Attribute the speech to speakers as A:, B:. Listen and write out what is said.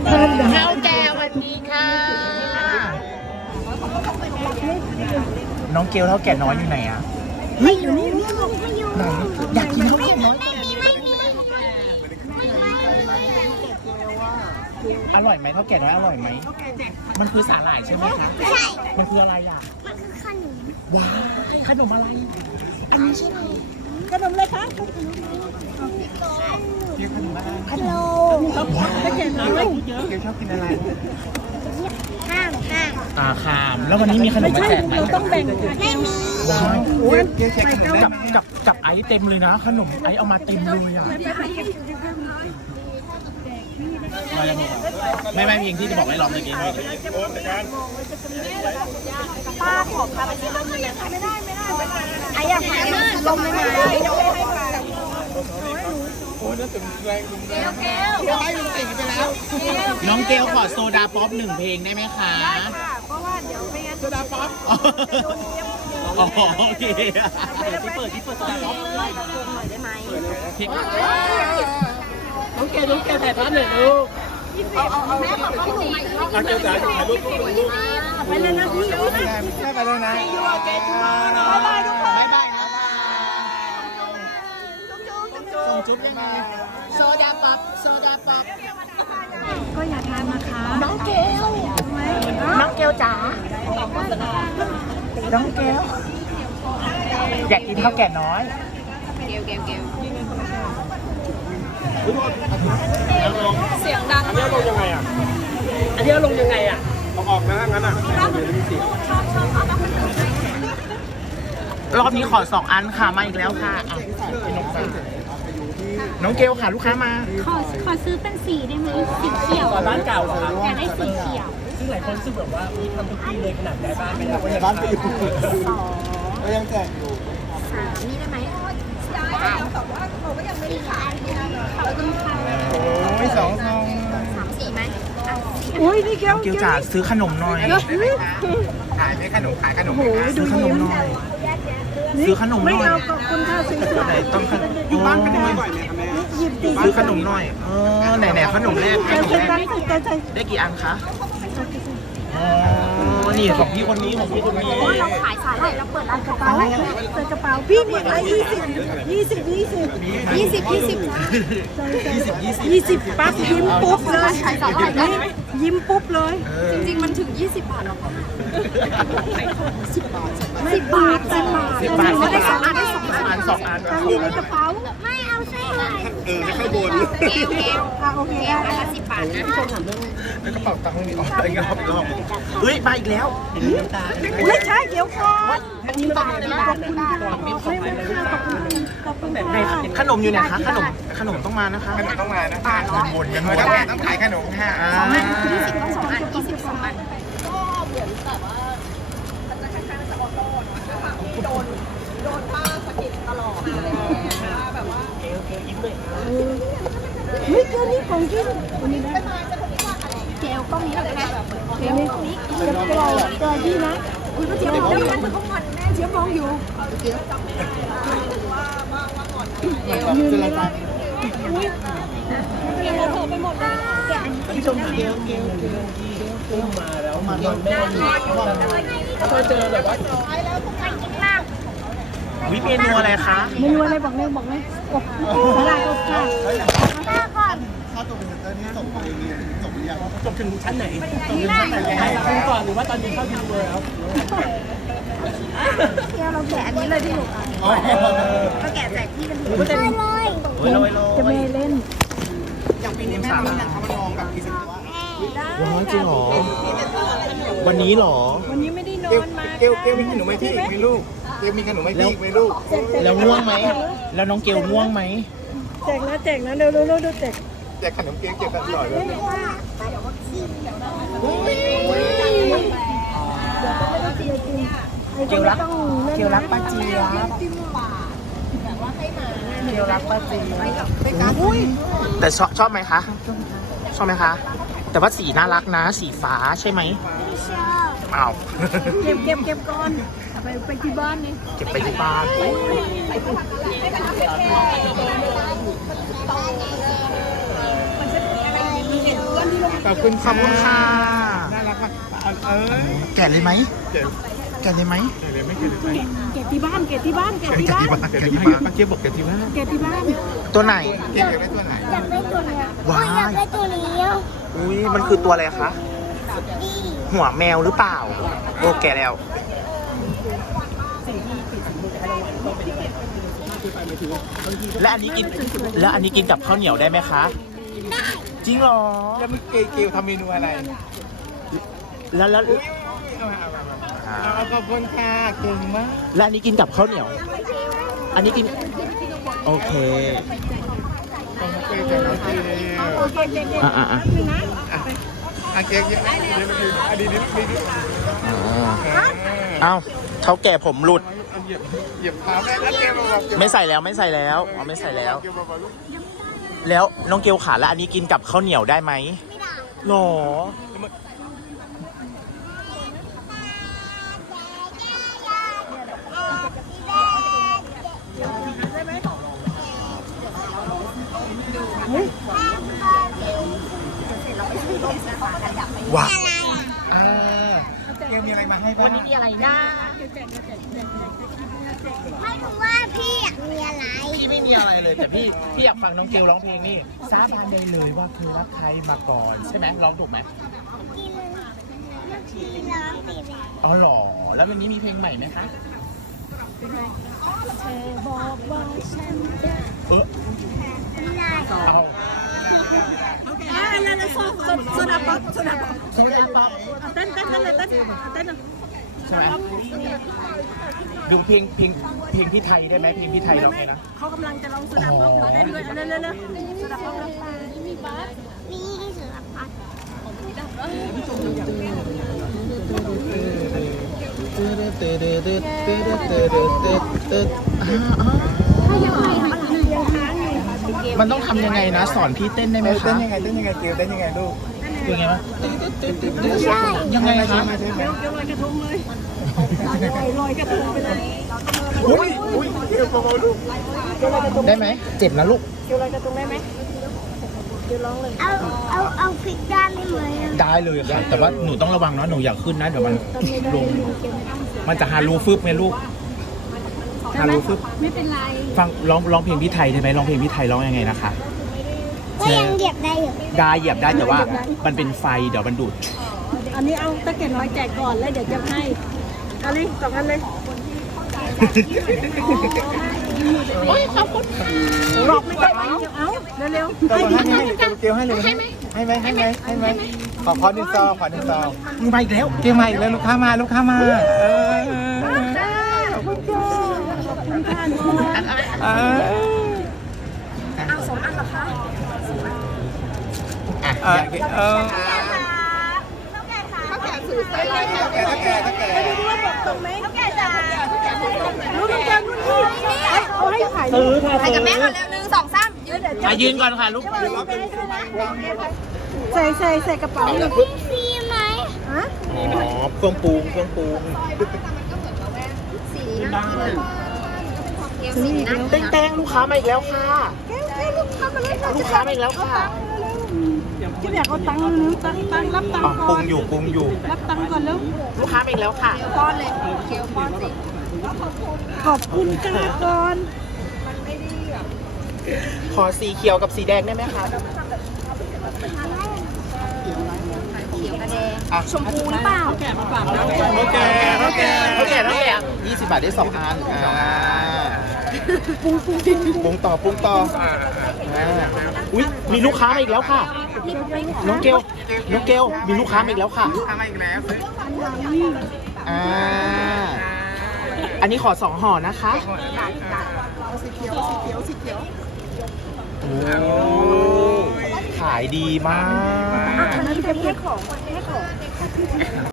A: ข้าวแกงวันนี้ค่ะน้องเกลเท่าแก่น้อยอยู่ไหนอ่ะไม่อยู่นี่ไหนอยากกินเท่าแก่น้อยอร่อยไหมเท่าแก่น้อยอร่อยไหมมันคือสาหร่ายใช่ไหมคะใช่มันคืออะไรอ่ะมันคือขนมว้ายขนมอะไรอันนี้ใช่ไหมขนมอะไรคะขนมอะไรขนมถ้าแก่น้อยเกลชอบกินอะไรข้ามแล้ววันนี้มีขนมมาแจกไหมต้องแบ่งไม่มีกับไอซ์เต็มเลยนะขนมไอซ์เอามาเต็มเลยอ่ะไม่เพียงที่จะบอกให้ร้องเลยเกม
B: ป้าขอพาไปที่ร่มเลยค่ะไม่ได้ไอ้อยากพาไปที่ร่มได้ไหม
A: น้องเกลขอโซดาป๊อป1 เพลงได้ไหมคะ
B: ได้ค่ะเพราะว่าเดี๋ยวไม่งั้น
A: โซดาป๊อปอ๋อโอเคที่เปิดโซดาป๊อป
B: เลยหน่อยได้ไหม
A: น้องเกลถ่ายภาพหน่อยลูก
B: เอาแม่ขอต้องหนู
A: เกลจ๋าถ่ายรูป
B: ไปเลยนะพี่
A: แม่ไปเลยนะ
B: บ๊ายบายทุกคน
A: บ๊ายบายนะส่งจุ๊บได้ไหมโซดาป๊อป
B: ก็อยากทานนะคะ
A: น้องเกลจ๋าน้องเกลอยากกินข้าวแก่น้อย
B: เสียงดัง
C: อันนี้ลงยังไงอ่ะเอาออกนะงั้นอ่ะ
A: รอบนี้ขอ2 อันค่ะมาอีกแล้วค่ะน้องเกลค่ะลูกค้ามา
B: ขอซื้อเป็นสีได้ไหมสีเขียว
A: บ้านเก่า
B: อยากได้สีเขียว
A: ซึ่งหลายคนรู้สึกแบบว่ามีทำทุกที่เลยขนาดได้บ้านไปแล้ว
C: บ้านไปอยู่ก็ยังแจกอยู่
B: 3นี่ได้ไหมได้แต่ว่าเขาก็ยังไม่ได้ขายขอบคุณค่ะ
C: โอ้ย2 ซอง
B: 3 สีไหมอุ้ยนี่เกล
A: จ๋าซื้อขนมหน่อย
C: ขายไหมขนม
A: ซื้อขนมหน่อยซื้อขนมหน่อย
B: ไม่เอาขอบคุณค่ะซื้อ
A: ไหนต้อง
C: อยู่บ้านเป็นบ่อยไหมคะแม่
A: ซื้อขนมหน่อยไหนขนมแรกได้กี่อันคะนี่ของพี่คนนี้
B: เราขายสาหร่ายเราเปิดร้านกระเป๋าพี่มีอะไร20ปั๊บยิ้มปุ๊บเลยขายสาหร่ายได้ยิ้มปุ๊บเลยจริงๆมันถึง20 บาทหรอคะ10 บาทไม่ได้2 อันอยู่ในกระเป๋าไม่เอาใช่ไหม
C: ไม่ค่อยบ่น
B: โอเคอันละ10 บาทนะ
C: แล้วกระเป๋าตังค์ไม่มีออกอีกรอบ
A: เฮ้ยมาอีกแล้ว
B: ไม่ใช่เดี๋ยวก่อน
A: อันนี้มาขนมอยู่ไหนคะขนมต้องมานะคะ
C: ขนมต้องมานะบ่นกันว่าต้องขายขนมค่ะ
B: 2 อัน20ต้อง2 อัน22 อันก็เหมือนแบบว่ามันจะคล้ายๆจะออโต้โดนป้าสะกิดตลอดเลยแบบว่า
A: เกลยิ้มเลย
B: เฮ้ยเกลนี่ของจริงวันนี้ได้เกลกล้องนี้เลยนะเกลนี้จะปล่อยเจอพี่นะคุณก็เจี๊ยบมองอยู่คุณก็งอนแม่เจี๊ยบมองอยู่เจี๊ยบจำไม่ได้ว่าก่อนยืนเลยเราเถอะไปหมดเลยแก
A: พี่ชมเกลมาแล้วมาตอนแม่พอเจอแบบว่าวิเมนูอะไรคะ
B: เมนูอะไรบอกเลยอบสาหร่ายอบค่ะก่อน
C: ถ้าตัวเป็นเตอร์นี่ส่งไปเรียนจบหรือยัง
A: จบถึงชั้นไหนให้เราดูก่อนหรือว่าตอนนี้เข้าดูเลยแล้ว
B: เราแกะอันนี้เลยพี่หนูก็แกะแจกพี่กันเลยจะไม่เล่น
C: อย่างปีนี้แม่มีงานทำนองกับพรีเซนเตอร์
A: ว้าวจริงหรอวันนี้หรอ
B: วันนี้ไม่ได้นอนมา
C: เกลมีขนมไหมพี่มีลูกเกลมีขนมไหมพี่มีลูก
A: แล้วง่วงไหมแล้วน้องเกลง่วงไหม
B: แจกนะเร็ว
C: แจกขนมเกลกันหน่อยเลย
A: เกลรักป้าเจี๊ยบเกลรักป้าเจี๊ยบแต่ชอบไหมคะชอบไหมคะแต่ว่าสีน่ารักนะสีฟ้าใช่ไหมอ้าว
B: เก็บก่อนไปที่บ้านนี่
A: เก็บไปที่บ้าน
B: มันจะอะไรมีเห็นเพื่อนที่โรง
C: ขอบคุณ
A: ขอบคุณค่ะ
C: น่ารักมาก
A: แกะเลยไหม
C: เจ๋ง
A: แกะเลยไหม
C: เจ๋งไม่เจ๋งไม่
B: เก็บที่บ้านเก็บที่บ้านเก็บที่
A: แกะ
B: บ้าน
A: ที่บ้าน
C: เจ๋
A: แกะ
C: ง
A: ที่
C: ที่
A: บ้า
C: บ้าน นป้าเจี๊ยบบอกเจ๋งที่บ้าน
B: เก็บที่บ้าน
A: ตัวไหน
C: เจ๋งอยากได้ตัวไหน
B: อยากได้ตัวเนี้ย
A: ว้า
D: อยาก
A: ย
D: ได้ตัวนี้อ่ะ
A: อุ้ยมันคือตัวอะไรคะ
D: ดี
A: หัวแมวหรือเปล่า โอ้แกะแล้ว และอันนี้กิน แล้วอันนี้กินกับข้าวเหนียวได้ไหมคะ จริงเหรอ
C: แล้วมึงเกลทำเมนูอะไร
A: แล้ว
C: เอาขอบคุณค่ะเก่งมาก
A: และอันนี้กินกับข้าวเหนียว อันนี้กิน โอเค
C: เก่งจังเลยเก่ง
B: โอเคเด็ก
A: อ่ะ
B: ๆนึงนะ
C: เก่งเยอะอันนี้นี่
A: เอ้าเท่าแก่ผมหลุด
C: เหยียบเท้าแม่แล้วเกลมาบอก
A: ไม่ใส่แล้วไม่ใส่แล้วอ๋อไม่ใส่แล้ว
C: เกลมาบอกลูก
A: แล้วน้องเกลขาแล้วอันนี้กินกับข้าวเหนียวได้ไหม
D: ไม่ได้
A: หรอว้า
D: อะไรอ่ะ
C: เกลมีอะไรมาให้บ้าง
B: วันนี้มีอะไรนะ
D: ไม่รู้ว่าพี่อยากมีอะไร
A: พี่ไม่มีอะไรเลยแต่พี่อยากฟังน้องเกลร้องเพลงนี่สาบานได้เลยว่าเคยรักใครมาก่อนใช่ไหมร้องถูกไหม
D: กินเมื่อกี้ร้องติดเลย
A: อ๋อหรอแล้ววันนี้มีเพลงใหม่ไหมคะ
B: เธอบอกว่าฉันจะ
D: ไม่ได้
A: เอา
B: แล้วโซดาป๊อปโซดาป๊อป
A: โซดาป๊อป
B: เต้นเลยเต้น
A: ใช่ไหมดูเพลงพี่ไทยได้ไหมเพลงพี่ไทยร้องไงนะ
B: เขากำลังจะลองโซดาป๊อปเต้นด้วยเร็วโซดาป๊อป
D: มีเสือพัด
A: มันต้องทำยังไงนะ สอนพี่เต้นได้ไหม
C: เต้
A: คะ
C: นยังไงเต้นยังไงเกลเต้นยังไงลูก
A: เป็นไงวะยังไงคะ
C: มาใช่ไหม
B: เดี๋ยวลอยกระทงเลยลอยกระทงไปเลย
C: อุ้ยเกลมาบอกลูก
A: ได้ไหมเจ็บนะลูก
B: เดี๋ยวลอยกระทงได้ไหมเดี๋ยวร้องเลย
D: เอาพริกด้านได้ไหมอ่ะ
A: ได้เลยค่ะแต่ว่าหนูต้องระวังนะหนูอย่าขึ้นนะเดี๋ยวมันลงมันจะฮารูฟึบไหมลูกฮารูฟึบ
B: ไม่เป็นไร
A: ฟังร้องเพลงพี่ไทยได้ไหมร้องเพลงพี่ไทยร้องยังไงนะคะ
D: ก็ยังเหยียบได้อยู่
A: ได้เหยียบได้แต่ว่ามันเป็นไฟเดี๋ยวมันดูด
B: อันนี้เอาตะเกียบน้อยแจกก่อนแล้วเดี๋ยวจะให้เอาเลยสองอันเลยโอ้ยขอบคุณบอกไม่ได้เอาเร็วๆ
C: เกลให้เลยให้ไหมขอหนึ่งซอง
A: มึงมาอีกแล้ว
C: เกลมาอีกแล้วลูกค้ามา
B: เอาสองอันเหรอคะ ตรงไหมเขาแก่จ้ารู้ตรงกันนู่นนี่เขาให้ถ่าย
A: ซื้อค่ะ
D: ไปกับแม่ก่อนเร็ว1 2 3ยืน
A: ยืนก่อนค่ะลูก
B: ใส่กระเป๋า
D: พี่ฟรีไหม
B: ฮะ
A: อ๋อเครื่องปรุงแตงลูกค้ามาอีกแล้วค่ะลูกค้ามาอีกแล้วค่ะ
B: จะอยากเอาตังค์นึงตังค์รับตัง
A: อ๋อ
B: ค์
A: ป
B: ก่
A: รุ
B: อน
A: งอยู่
B: รับตังค์ก่อนแล้ว
A: ลูกค้ามาอีกแล้วค่ะ
D: ป้อนเลยเคี้ยวป้อนสิ
B: ขอบคุณจ้าก่อน
A: ขอสีเขียวกับสีแดงได้ไหมคะ
D: ชมพูหรือเปล่า
B: แกะมาฝาก
A: เท่าแก่20 บาทได้2 อันปรุงต่ออุ้ยมีลูกค้ามาอีกแล้วค่ะน้องเกลมีลูกค้ามาอีกแล้วค่ะ
C: ทำอีกแล้ว
A: อันนี้ขอ2 ห่อนะคะโอ้ขายดีมาก
B: อันนั้นเป็นแค่ของ